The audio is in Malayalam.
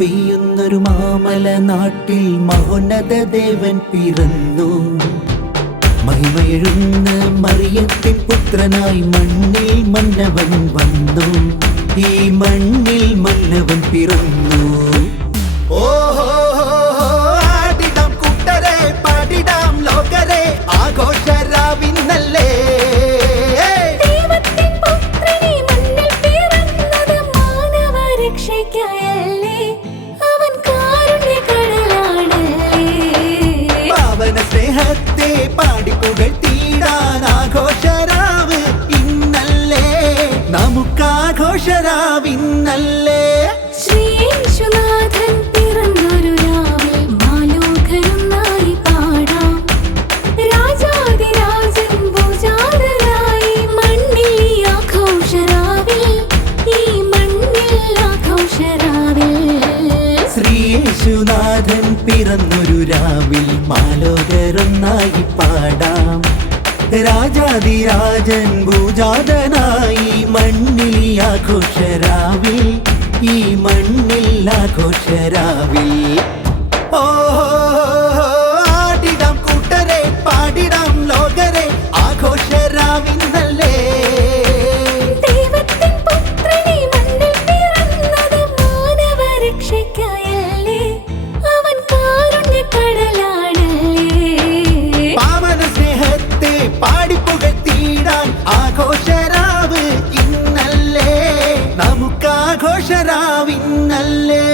പെയ്യുന്നൊരു മാമല നാട്ടിൽ മഹോന്നത ദേവൻ പിറന്നു. മഹിമയെഴുന്ന മറിയത്തിൻ പുത്രനായി മണ്ണിൽ മന്നവൻ വന്നു. ഈ മണ്ണിൽ മന്നവൻ പിറന്നു. ഓഹോ ആടിടാം കൂട്ടരെ, പാടിടാം ലോകരെ, ആഘോഷരാവിന്നല്ലേ. സ്നേഹത്തെ പാടിപ്പുകഴ്ത്തിടാൻ ആഘോഷരാവ് ഇന്നല്ലേ, നമുക്കാഘോഷരാവിന്നല്ലേ. ശ്രീയേശുനാഥൻ പിറന്നൊരു രാവിൽ മാലോകരൊന്നായി പാടാം. രാജാധിരാജൻ ഭുജാതനായി മണ്ണിൽ ആഘോഷരാവിൽ, ഈ മണ്ണിൽ ആഘോഷരാവിൽ. ശ്രീയേശുനാഥൻ പിറന്നൊരു രാവിൽ മാലോകരൊന്നായി പാടാം. രാജാധിരാജൻ ഭൂജാതനായി മണ്ണിൽ ആഘോഷരാവിൽ, ഈ മണ്ണിൽ ആഘോഷരാവിൽ. ഓഹോ ആടിടാം കൂട്ടരെ, പാടിടാം ലോകരെ, ആഘോഷരാവിന്നല്ലേ. ദൈവത്തിൻ പുത്രനെ മണ്ണിൽ പിറന്നത് മാനവരക്ഷയ്ക്കായല്ലേ, അവൻ കാരുണ്യക്കടലാണല്ലേ. പാവന സ്നേഹത്തെ പാടിപ്പുകഴ്ത്തിടാൻ ആഘോഷരാവ് ഇന്നല്ലേ, നമുക്കാഘോഷരാവിന്നല്ലേ.